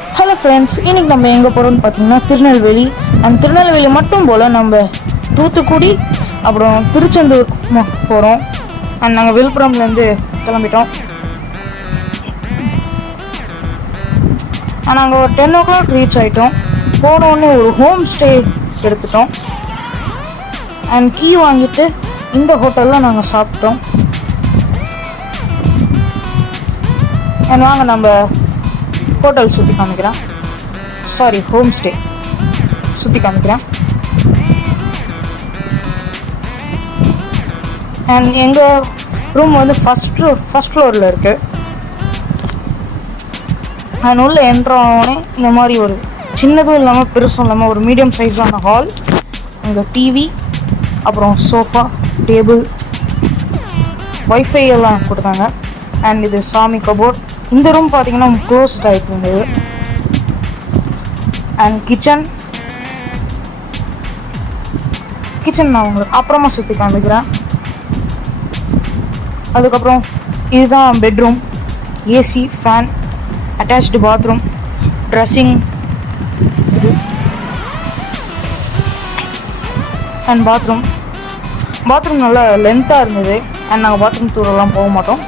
Hello friends, இன்னைக்கு நம்ம எங்கே போகிறோம்னு பார்த்தீங்கன்னா திருநெல்வேலி. அண்ட் திருநெல்வேலி மட்டும் போல் நம்ம தூத்துக்குடி அப்புறம் திருச்செந்தூர் போகிறோம். அண்ட் நாங்கள் விழுப்புரம்லேருந்து கிளம்பிட்டோம். நாங்கள் ஒரு 10 o'clock ரீச் ஆகிட்டோம். போனோடனே ஒரு ஹோம் ஸ்டே எடுத்துட்டோம். அண்ட் கீ வாங்கிட்டு இந்த ஹோட்டலில் நாங்கள் சாப்பிட்டோம். அண்ட் வாங்க நம்ம ஹோட்டல் சுற்றி காமிக்கிறேன். சாரி, ஹோம் ஸ்டே சுற்றி காமிக்கிறேன். அண்ட் எங்கள் ரூம் வந்து ஃபஸ்ட் ஃப்ளோரில் இருக்குது. அண்ட் உள்ள என்ட்ரானே இந்த மாதிரி ஒரு சின்னதும் இல்லாமல் பெருசும் இல்லாமல் ஒரு மீடியம் சைஸான ஹால். அங்கே டிவி, அப்புறம் சோஃபா, டேபிள், வைஃபை எல்லாம் கொடுத்தாங்க. அண்ட் இது சாமி கபோர்ட். இந்த ரூம் பார்த்தீங்கன்னா க்ளோஸ்ட் ஆகிட்டு இருந்தது. அண்ட் கிச்சன் நான் உங்களுக்கு அப்புறமா சுற்றி காமிக்கிறேன். அதுக்கப்புறம் இதுதான் bedroom. AC, fan, attached bathroom, dressing and bathroom நல்லா லென்த்தாக இருந்தது. அண்ட் நாங்கள் பாத்ரூம் டூரெல்லாம் போக மாட்டோம்.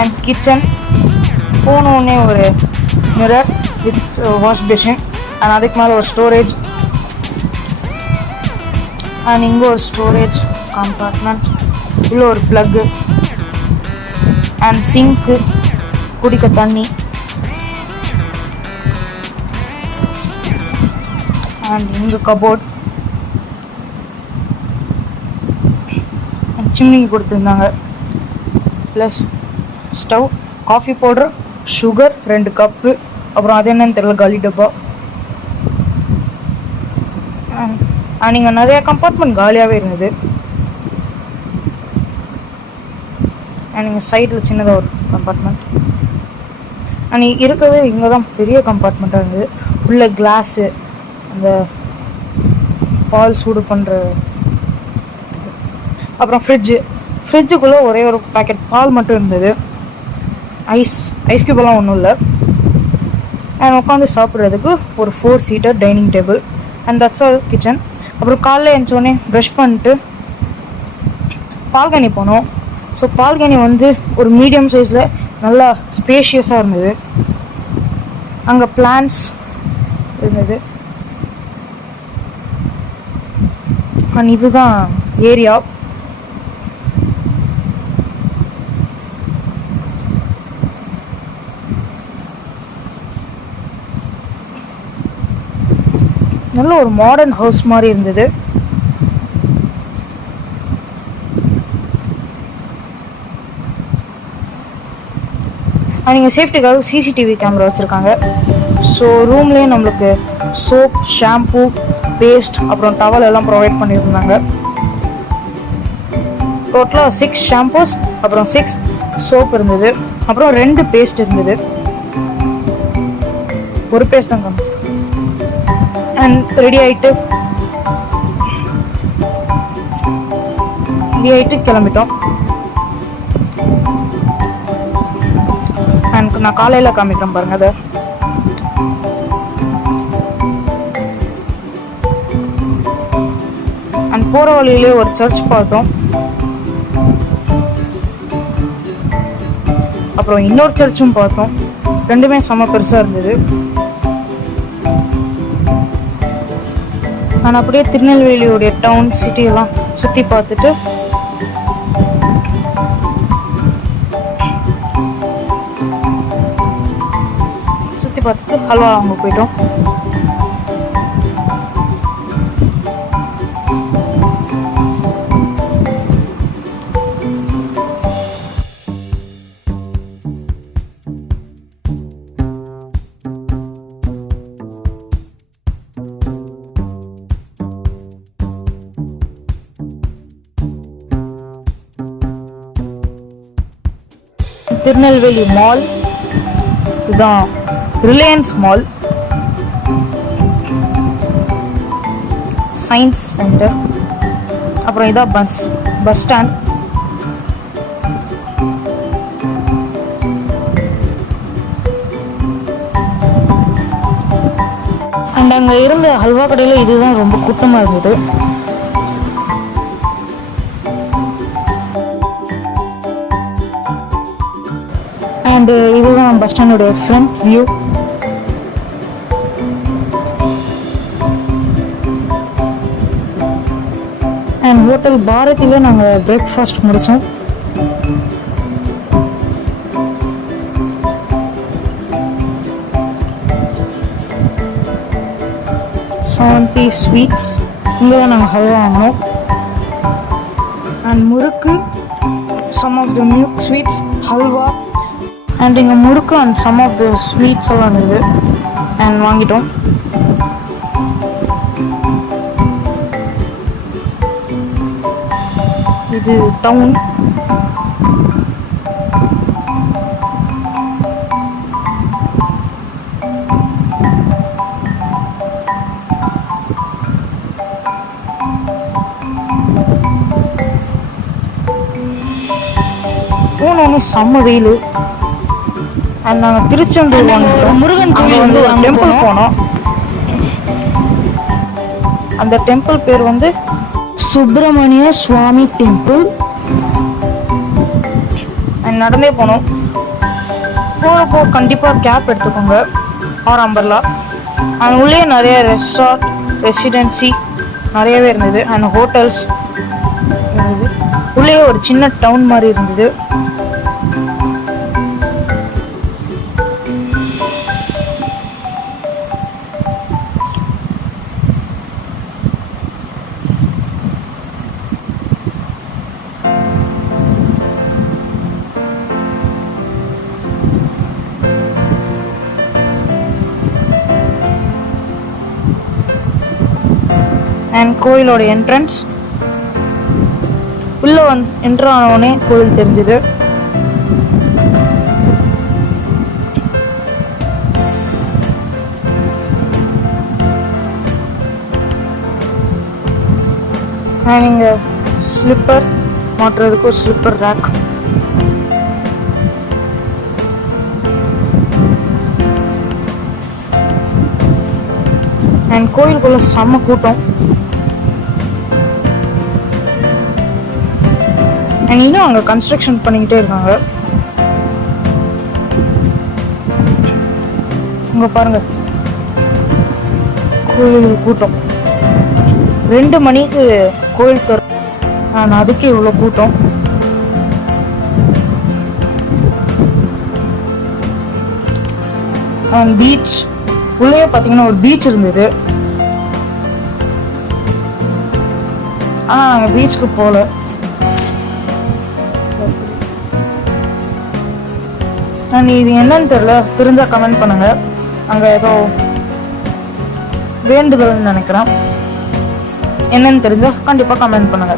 அண்ட் கிச்சன் போனோடனே ஒரு mirror with wash basin. And அதுக்கு மேலே ஒரு ஸ்டோரேஜ். அண்ட் இங்கே ஒரு ஸ்டோரேஜ் கம்பார்ட்மெண்ட். இல்லை ஒரு ப்ளக்கு அண்ட் சிங்க்கு, குடிக்க தண்ணி. அண்ட் இங்கே கபோர்ட் அண்ட் சிம்னி கொடுத்துருந்தாங்க. Plus stove, coffee powder, sugar 2 கப்பு, அப்புறம் அது என்னன்னு தெரியல, காலி டப்பா. நீங்கள் நிறைய கம்பார்ட்மெண்ட் காலியாகவே இருந்தது. நீங்கள் சைடில் சின்னதாக ஒரு கம்பார்ட்மெண்ட். அன்றைக்கி இருக்கிறது இங்கே தான் பெரிய கம்பார்ட்மெண்ட்டாக இருந்தது. உள்ள கிளாஸு, அந்த பால் சூடு பண்ணுற, அப்புறம் ஃப்ரிட்ஜுக்குள்ளே ஒரே ஒரு பேக்கெட் பால் மட்டும் இருந்தது. ஐஸ் க்யூபெல்லாம் ஒன்றும் இல்லை. அண்ட் உட்காந்து சாப்பிட்றதுக்கு ஒரு 4 seater dining table. And that's all kitchen. அப்புறம் காலைல எழுந்தோடனே ப்ரஷ் பண்ணிட்டு பால்கனி போனோம். ஸோ பால்கனி வந்து ஒரு மீடியம் சைஸில் நல்லா ஸ்பேஷியஸாக இருந்தது. அங்கே பிளான்ட்ஸ் இருந்தது. அண்ட் இதுதான் ஏரியா. நல்ல ஒரு மாடர்ன் ஹவுஸ் மாதிரி இருந்தது. நீங்கள் சேஃப்டிக்காக சிசிடிவி கேமரா வச்சுருக்காங்க. ஸோ ரூம்லேயே நம்மளுக்கு சோப், ஷாம்பூ, பேஸ்ட், அப்புறம் டவல் எல்லாம் ப்ரொவைட் பண்ணியிருந்தாங்க. டோட்டலாக 6 ஷாம்பூஸ், அப்புறம் 6 சோப் இருந்தது. அப்புறம் 2 பேஸ்ட் இருந்தது. ஒரு பேஸ்ட் தாங்க. அண்ட் ரெடி ஆகிட்டு கிளம்பிட்டோம். அண்ட் நான் காலையில் காமிக்கிறேன் பாருங்க. அதை அண்ட் போகிற வழியிலே ஒரு சர்ச் பார்த்தோம். அப்புறம் இன்னொரு சர்ச்சும் பார்த்தோம். ரெண்டுமே செம்ம பெருசாக இருந்தது. நான் அப்படியே திருநெல்வேலியோடைய டவுன், சிட்டியெல்லாம் சுற்றி பார்த்துட்டு ஹல்வா வாங்க போயிட்டோம். திருநெல்வேலி மால் இதுதான். ரிலையன்ஸ் மால், சயின்ஸ் சென்டர், அப்புறம் இதான் பஸ். Bus stand. அண்ட் அங்கே இருந்த ஹல்வா கடையில் இதுதான் ரொம்ப கூட்டமாக இருந்தது. அண்டு இதுதான் பஸ் ஸ்டாண்டோட ஃப்ரண்ட் வியூ. அண்ட் ஹோட்டல் பாரதியில் நாங்கள் பிரேக்ஃபாஸ்ட் முடித்தோம். சாந்தி ஸ்வீட்ஸ், இங்கே தான் நாங்கள் ஹல்வா வாங்கினோம். And murukku, some of the milk sweets, halwa and இங்கே murukku and some of the sweets எல்லாம் இருந்தது அண்ட் வாங்கிட்டோம். இது டவுன். போனோன்னு செம்ம வெயில். அண்ட் நாங்கள் திருச்செந்தூர் வந்துட்டோம். முருகன் கோயில் வந்து ஒரு டெம்பிள் போனோம். அந்த டெம்பிள் பேர் வந்து சுப்பிரமணிய சுவாமி டெம்பிள். அண்ட் நடந்தே போனோம். போகிறப்போ கண்டிப்பாக கேப் எடுத்துக்கோங்க ஆர் அம்பர்லா. அண்ட் உள்ளே நிறைய ரெசார்ட், ரெசிடென்சி நிறையவே இருந்தது அண்ட் ஹோட்டல்ஸ் இருந்தது. உள்ளே ஒரு சின்ன டவுன் மாதிரி இருந்தது. அண்ட் கோயிலோட என்ட்ரன்ஸ் உள்ள என்ட்ரு ஆனவுடனே கோயில் தெரிஞ்சுது. அண்ட் இங்கே ஸ்லிப்பர் மாட்டுறதுக்கு ஸ்லிப்பர் ரேக். அண்ட் கோயிலுக்குள்ள செம்ம கூட்டம். அண்ட் இன்னும் அங்கே கன்ஸ்ட்ரக்ஷன் பண்ணிக்கிட்டே இருக்காங்க. இங்கே பாருங்க கோயில் கூட்டம். 2 மணிக்கு கோயில் நான் அதுக்கு இவ்வளோ கூட்டம். அண்ட் பீச் உள்ளே பார்த்தீங்கன்னா ஒரு பீச் இருந்தது. ஆனால் நாங்கள் பீச்சுக்கு போகல. நான் இது என்னன்னு தெரியல, தெரிஞ்சா கமெண்ட் பண்ணுங்க. அங்கே ஏதோ வேண்டுதல்னு நினைக்கிறேன். என்னன்னு தெரிஞ்சா கண்டிப்பாக கமெண்ட் பண்ணுங்க.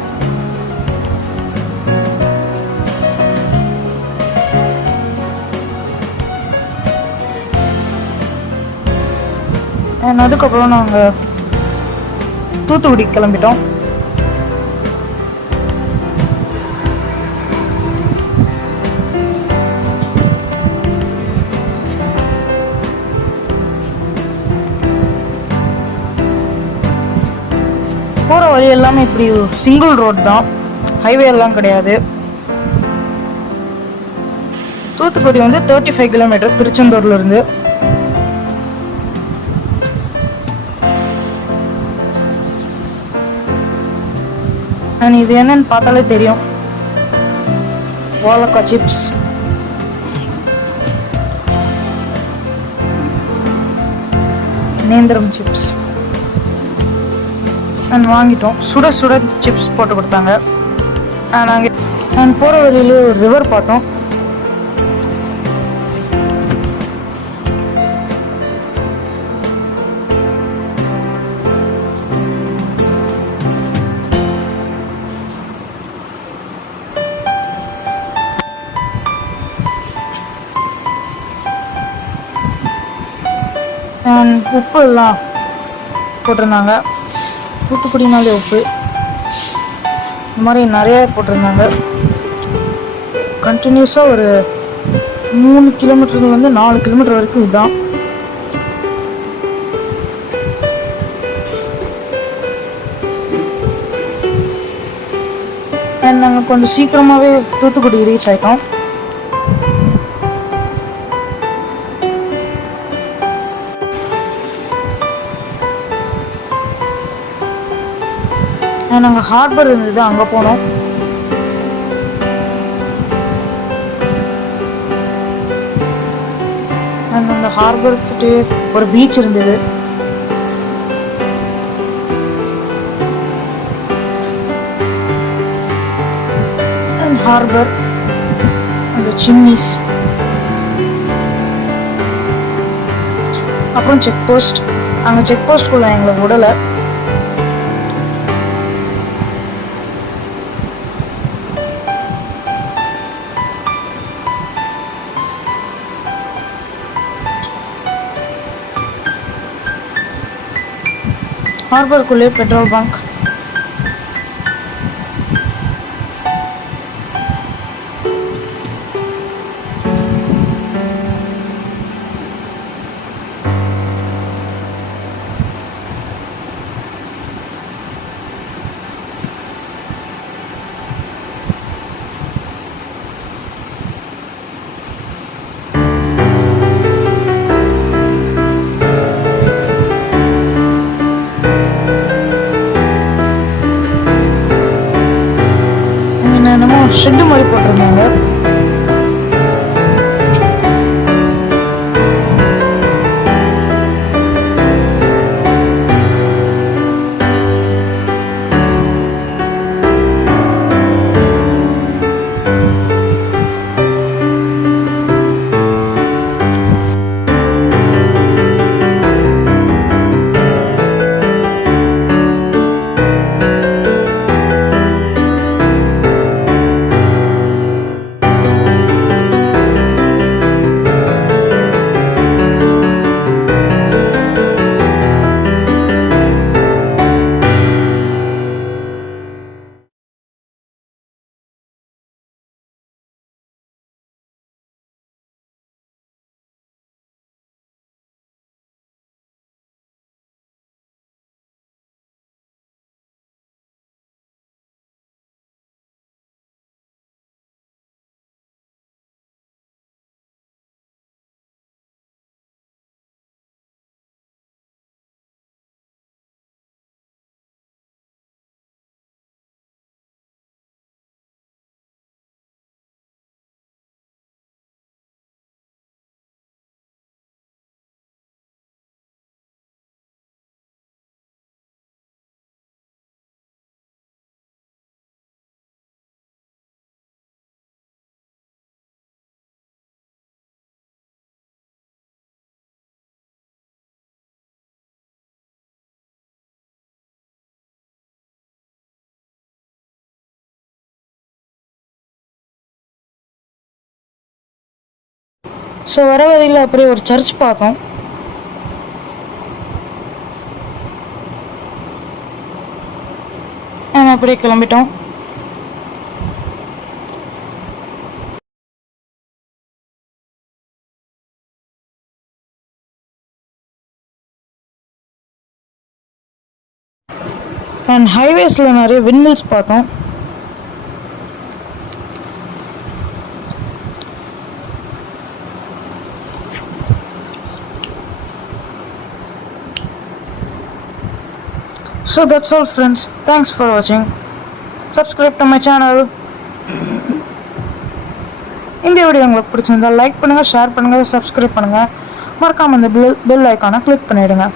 அதுக்கப்புறம் நாங்கள் தூத்துக்குடி கிளம்பிட்டோம். போகிற வழி எல்லாமே இப்படி சிங்கிள் ரோடு தான், ஹைவே எல்லாம் கிடையாது. தூத்துக்குடி வந்து 35 கிலோமீட்டர் திருச்செந்தூர்ல இருந்து. இது என்னன்னு பார்த்தாலே தெரியும், வாழைக்காய் சிப்ஸ். நேந்திரம் சிப்ஸ் வாங்கிட்டோம். சுட சுட சிப்ஸ் போட்டு கொடுத்தாங்க. நாங்கள் போகிற வழியிலே ஒரு ரிவர் பார்த்தோம். உப்பு எல்லாம் போட்டிருந்தாங்க. தூத்துக்குடினாலே உப்பு. இந்த மாதிரி நிறைய போட்டிருந்தாங்க. கண்டினியூஸாக ஒரு 3 கிலோமீட்டர்லேருந்து 4 கிலோமீட்டர் வரைக்கும் இதுதான். அண்ட் நாங்கள் கொஞ்சம் சீக்கிரமாகவே தூத்துக்குடி ரீச் ஆகிட்டோம். நாங்கள் ஹார்பர் இருந்தது, அங்கே போனோம். அந்த ஹார்பர்கிட்ட ஒரு பீச் இருந்தது. அண்ட் ஹார்பர், அந்த சிம்னிஸ், அப்புறம் செக் போஸ்ட். அங்கே செக் போஸ்ட்குள்ள எங்களை விடலை. ஹார்பருக்குள்ளே பெட்ரோல் பங்க். என்னமோ ஷெட்டு மாதிரி போட்டிருந்தாங்க. ஸோ வர வழியில் அப்படியே ஒரு சர்ச் பார்த்தோம். நாங்கள் அப்படியே கிளம்பிட்டோம். அண்ட் ஹைவேஸில் நிறைய விண்மில்ஸ் பார்த்தோம். So that's all friends. Thanks for watching. Subscribe to my channel. இந்த வீடியோ உங்களுக்கு பிடிச்சிருந்தா லைக் பண்ணுங்கள், ஷேர் பண்ணுங்கள், சப்ஸ்கிரைப் பண்ணுங்கள். மறக்காமல் அந்த பெல் ஐக்கானை கிளிக் பண்ணிவிடுங்க.